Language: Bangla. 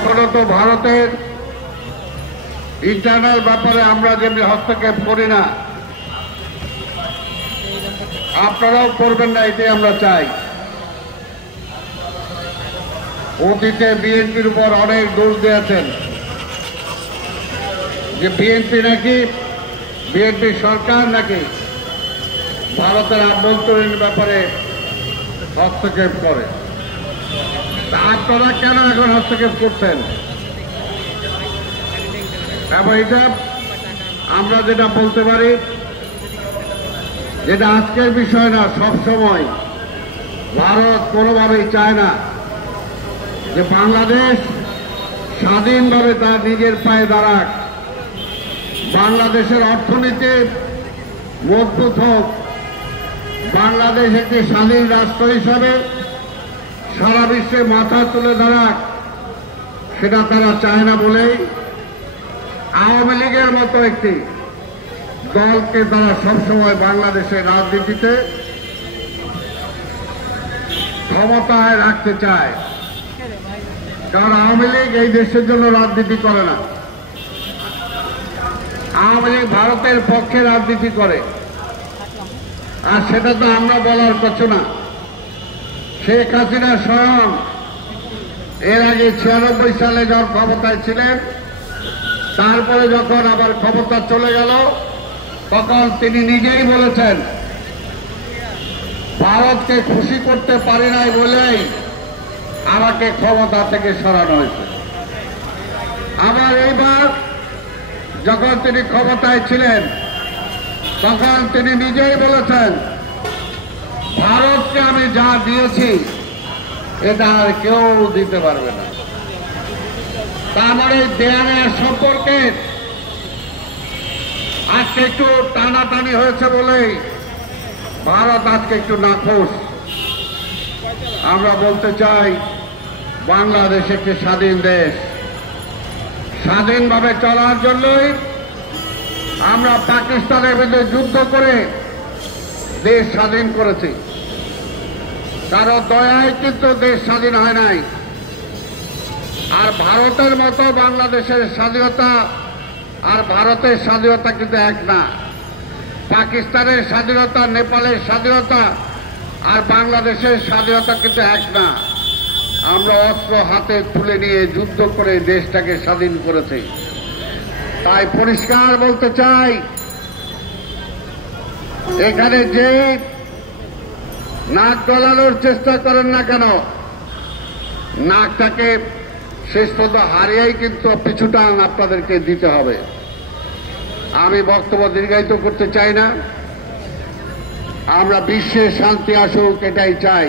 কখনো তো ভারতের ইন্টারনাল ব্যাপারে আমরা যেমনি হস্তক্ষেপ করি না, আপনারাও করবেন না, এটাই আমরা চাই। অতীতে বিএনপির উপর অনেক দোষ দিয়েছেন যে বিএনপি সরকার নাকি ভারতের আভ্যন্তরীণ ব্যাপারে হস্তক্ষেপ করে। আপনারা কেন এখন হস্তক্ষেপ করছেন? এবং এটা আমরা যেটা বলতে পারি, যেটা আজকের বিষয় না, সব সময় ভারত কোনোভাবেই চায় না যে বাংলাদেশ স্বাধীনভাবে তার নিজের পায়ে দাঁড়াক, বাংলাদেশের অর্থনীতি মজবুত হোক, বাংলাদেশ একটি স্বাধীন রাষ্ট্র হিসাবে সারা বিশ্বে মাথা তুলে দাঁড়াক, সেটা তারা চায় না বলেই আওয়ামী লীগের মতো একটি দলকে তারা সবসময় বাংলাদেশের রাজনীতিতে ক্ষমতায় রাখতে চায়। কারণ আওয়ামী লীগ এই দেশের জন্য রাজনীতি করে না, আওয়ামী লীগ ভারতের পক্ষে রাজনীতি করে। আর সেটা তো আমরা বলার কিছু না। শেখ হাসিনা স্বয়ং এর আগে 96 সালে যখন ক্ষমতায় ছিলেন, তারপরে যখন আবার ক্ষমতা চলে গেল, তখন তিনি নিজেই বলেছেন ভারতকে খুশি করতে পারি নাই বলেই আমাকে ক্ষমতা থেকে সরানো হয়েছে। আবার এইবার যখন তিনি ক্ষমতায় ছিলেন, তখন তিনি নিজেই বলেছেন ভারতকে আমি যা দিয়েছি এটা আর কেউ দিতে পারবে না। তার মানে দেয়া নেওয়ার সম্পর্কে আজকে একটু টানাটানি হয়েছে বলেই ভারত আজকে একটু নাখোশ। আমরা বলতে চাই বাংলাদেশ একটি স্বাধীন দেশ, স্বাধীনভাবে চলার জন্যই আমরা পাকিস্তানের বিরুদ্ধে যুদ্ধ করে দেশ স্বাধীন করেছি। কারো দয়ায় কিন্তু দেশ স্বাধীন হয় নাই। আর ভারতের মতো বাংলাদেশের স্বাধীনতা আর ভারতের স্বাধীনতা কিন্তু এক না। পাকিস্তানের স্বাধীনতা, নেপালের স্বাধীনতা আর বাংলাদেশের স্বাধীনতা কিন্তু এক না। আমরা অস্ত্র হাতে তুলে নিয়ে যুদ্ধ করে দেশটাকে স্বাধীন করেছি। তাই পরিষ্কার বলতে চাই, এখানে যে নাক গলানোর চেষ্টা করেন না কেন, নাকটাকে শেষ পর্যন্ত হারিয়েই কিন্তু পিছুটান আপনাদেরকে দিতে হবে। আমি বক্তব্য দীর্ঘায়িত করতে চাই না। আমরা বিশ্বে শান্তি আসুক, এটাই চাই।